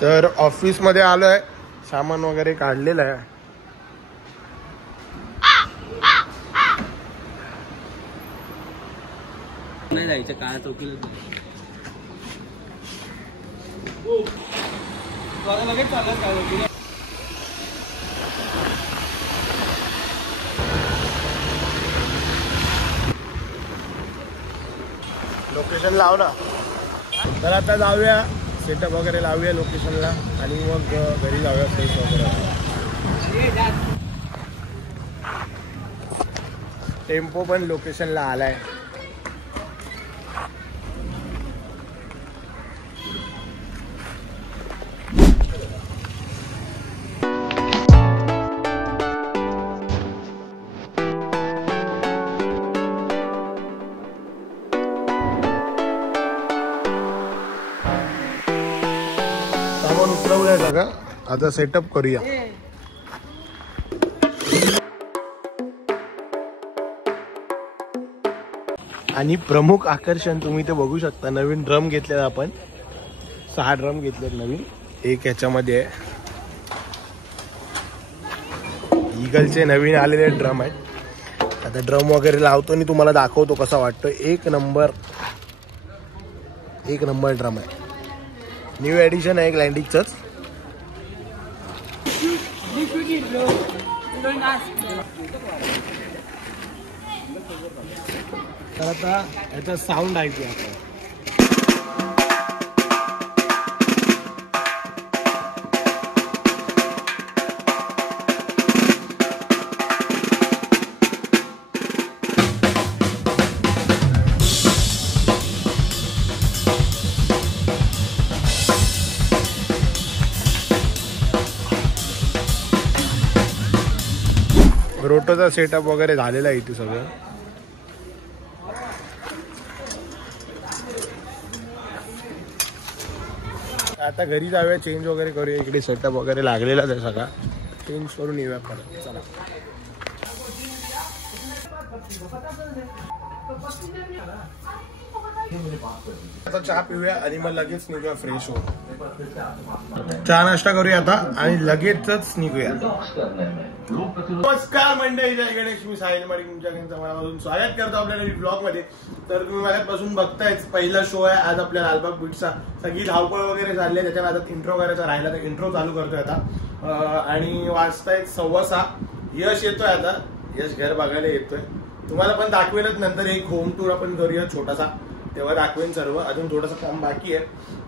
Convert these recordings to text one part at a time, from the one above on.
तर ऑफिस मध्ये आलोय, सामान वगैरे काढलेलं आहे. नाही जायचं काळा चौकीला. लगेच चाललं काळा चौकीला. लोकेशन लाव ना. तर आता जाऊया, सेटअप वगैरे लावूया लोकेशनला आणि मग घरी जाऊया फ्रेश वगैरे. टेम्पो पण लोकेशनला आलाय. सामान उतरवलंय सगळं, आता सेटअप करूया. आणि प्रमुख आकर्षण तुम्ही ते बघू शकता, नवीन ड्रम घेतलेला आपण. 6 ड्रम घेतलेत नवीन. एक ह्याच्यामध्ये आहे, ईगलचे नवीन आलेले ड्रम आहेत. आता ड्रम वगैरे लावतो आणि तुम्हाला दाखवतो कसा वाटतो. एक नंबर ड्रम आहे. न्यू एडिशन आहे ग्लँडिकचंच. तर आता याचा साऊंड ऐकूया आपण. रोटोचा सेटअप वगैरे झालेला आहे इथे सगळं. आता घरी जाऊया, चेंज वगैरे करूया. इकडे सेटअप वगैरे लागलेलाच आहे सगळा, चेंज करून येऊया परत. चला. आता चहा पिऊया आणि मग लगेच निघूया फ्रेश होऊन. चहा नाश्ता करूया आता आणि लगेचच निघूया. नमस्कार मंडळी, जय गणेश. मी साहिल माडिक तुमच्या मनापासून स्वागत करतो आपल्या ब्लॉग मध्ये. तर तुम्ही माझ्यापासून बघतायच, पहिला शो आहे आज आपल्या लालबाग बीटचा. सगळी धावपळ वगैरे झाली, त्याच्या आता इंट्रो करायचा राहिला, तर इंट्रो चालू करतोय आता. आणि वाजतायत 6:15. यश येतोय आता, यश घर बघायला येतोय. तुम्हाला पण दाखवेलच नंतर एक होम टूर आपण करूया छोटासा, तेव्हा दाखवेन सर्व. अजून थोडंसं काम बाकी आहे,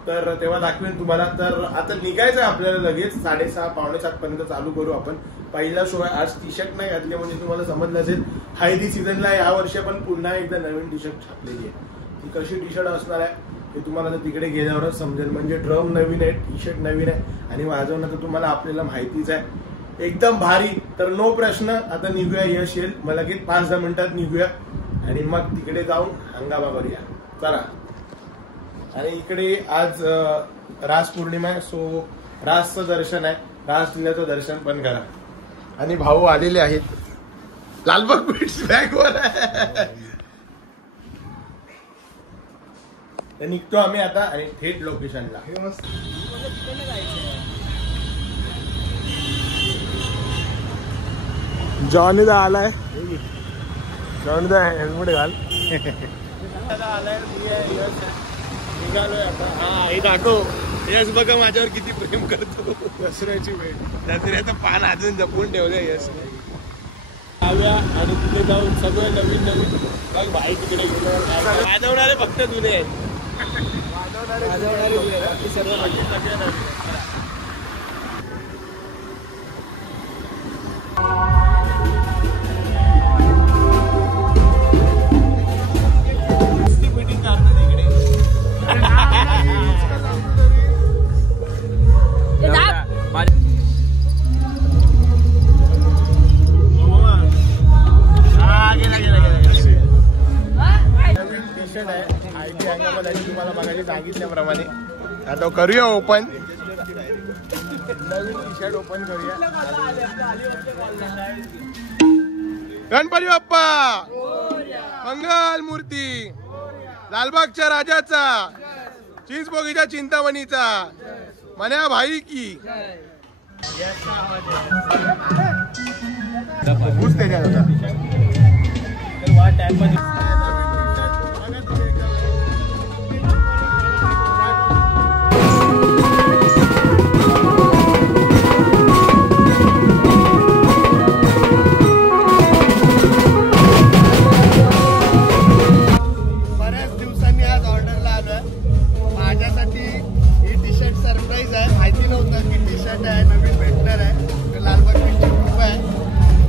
तर तेव्हा दाखवेन तुम्हाला. तर आता निघायचं आहे आपल्याला लगेच. 6:30 पावणे 7 पर्यंत चालू करू आपण. पहिला शो आहे आज. टी शर्ट नाही घातले म्हणजे तुम्हाला समजलं असेल, हळदी सीझनला यावर्षी आपण पुन्हा एकदा नवीन टी शर्ट छापलेली आहे. ती कशी टी शर्ट असणार आहे ते तुम्हाला तिकडे गेल्यावरच समजेल. म्हणजे ड्रम नवीन आहे, टी शर्ट नवीन आहे आणि वाजवणं तर तुम्हाला आपल्याला माहितीच आहे, एकदम भारी. तर नो प्रश्न, आता निघूया. यश येईल मग लगेच 5-10 मिनिटात निघूया आणि मग तिकडे जाऊन हंगामा करूया. चला. आणि इकडे आज रास पौर्णिमा आहे, सो रासचं दर्शन आहे. रास लिल्याचं दर्शन पण करा. आणि भाऊ आलेले आहेत लालबाग बीट्स बॅगवर. निघतो आम्ही आता आणि थेट लोकेशनला. जॉनीदा आलाय. जॉनीदा हेल्मेट घाल. आलाय. निघालोय आता. हा हे दाखव. यश बघा माझ्यावर किती प्रेम करतो. दसऱ्याची वेळ, दसऱ्याचं पान अजून जपून ठेवलंय यशने. जाऊया आणि तिथे जाऊन सगळं नवीन नवीन बघ. भाई तिकडे गेल्यावर वाजवणारे फक्त जुने आहेत. वाजवणारे सर्व फिटिंग करतात इकडे. आयटी हंगामाला तुम्हाला बघायला सांगितल्याप्रमाणे आता करूया ओपन. नवीन टी शर्ट ओपन करूया. गणपती बाप्पा मंगल मूर्ती, लालबागच्या राजाचा, चिंचपोगीच्या चिंतामणीचा, मन्या भाई की घुस त्याच्यात होता. बऱ्याच दिवसांनी आज ऑर्डरला आलोय. माझ्यासाठी ही टी शर्ट सरप्राईज आहे. माहिती नव्हतं की टी शर्ट आहे, नवीन भेटणार आहे. लालबाग बीचची कृपा आहे.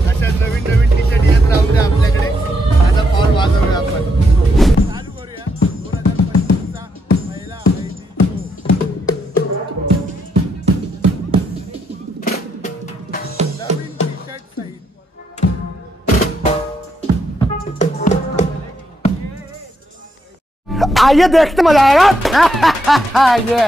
अशाच नवीन नवीन टी शर्ट येत राहू द्या आपल्याकडे. माझा कॉल वाजवूया आपण. चालू करूया 2025चा पहिला हळदी शो. नवीन टी शर्ट सहित. आइए देखते मजा आएगा. ये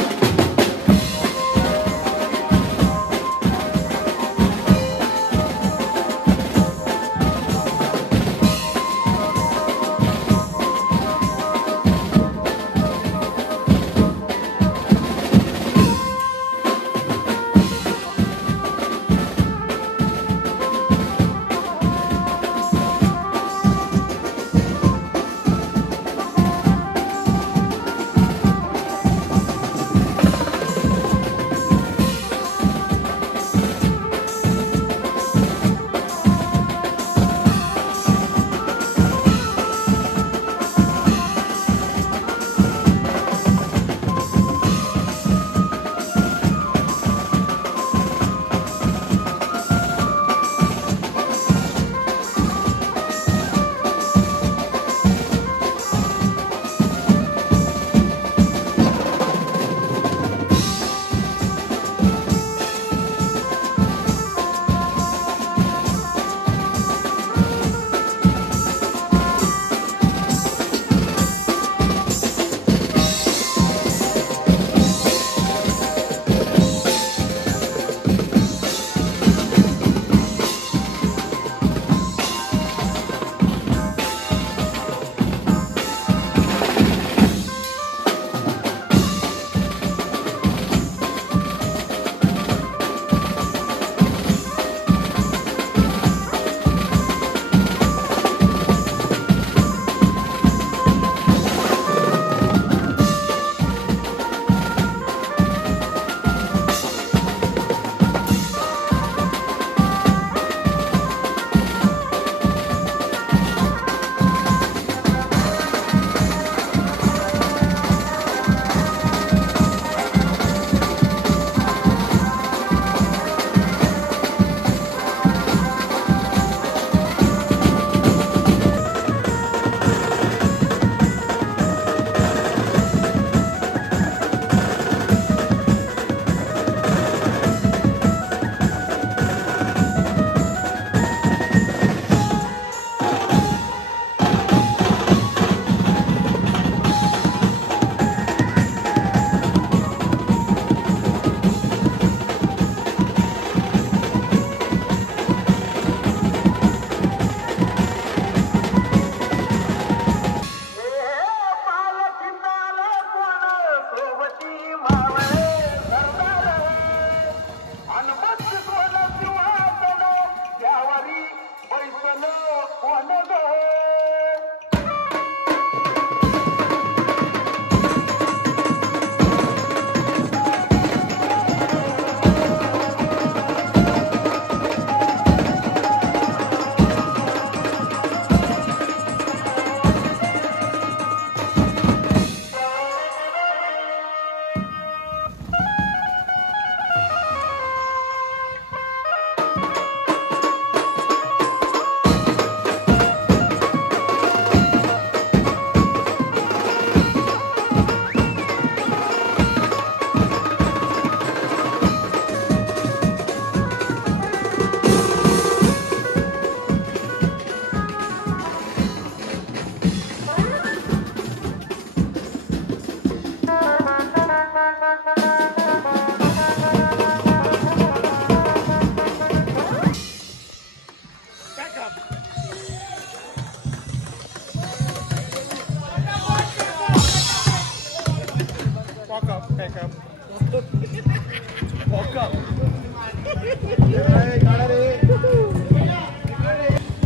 Pack up.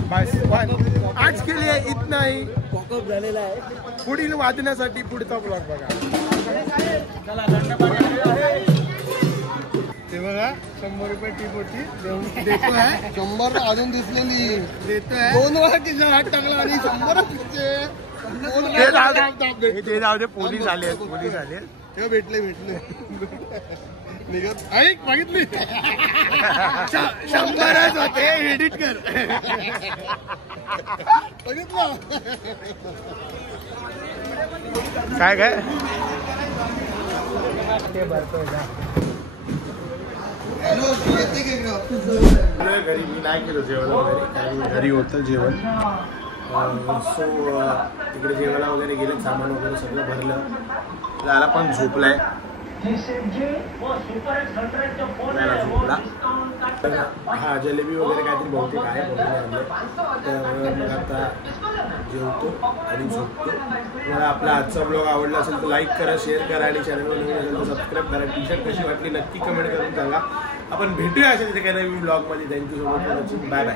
बस आज के लिए इतना ही. पॉकअप झालेला आहे. पुढील वाचण्यासाठी पुढचा ब्लॉग बघा. ते बघा 100 रुपये टी पोटी देतोय. 100 अजून दिसलेली देतोय 2 वेळा किती हात टाकला आणि 100 ते जाऊ दे. पोलीस आले पोलीस आले. ते भेटले निघत ऐक मागितली 100च होते. एडिट कर. बघितलं काय काय ते भरतोय का घरी. मी नाही केलं जेवण वगैरे कारण घरी होतं जेवण. सो तिकडे जेवायला वगैरे गेले. सामान वगैरे सगळं भरलं. त्याला पण झोपलाय. झोपला. हा जलेबी वगैरे काहीतरी बहुतेक आहे आणले. तर मग आता जेवतो आणि झोपतो. मला आपला आजचा ब्लॉग आवडला असेल तर लाईक करा, शेअर करा आणि चॅनलवर नवीन असेल तर सबस्क्राईब करा. टी शर्ट कशी वाटली नक्की कमेंट करून सांगा. आपण भेटूया असेल तिथे काही नवीन ब्लॉगमध्ये. Thank you so much. Bye bye.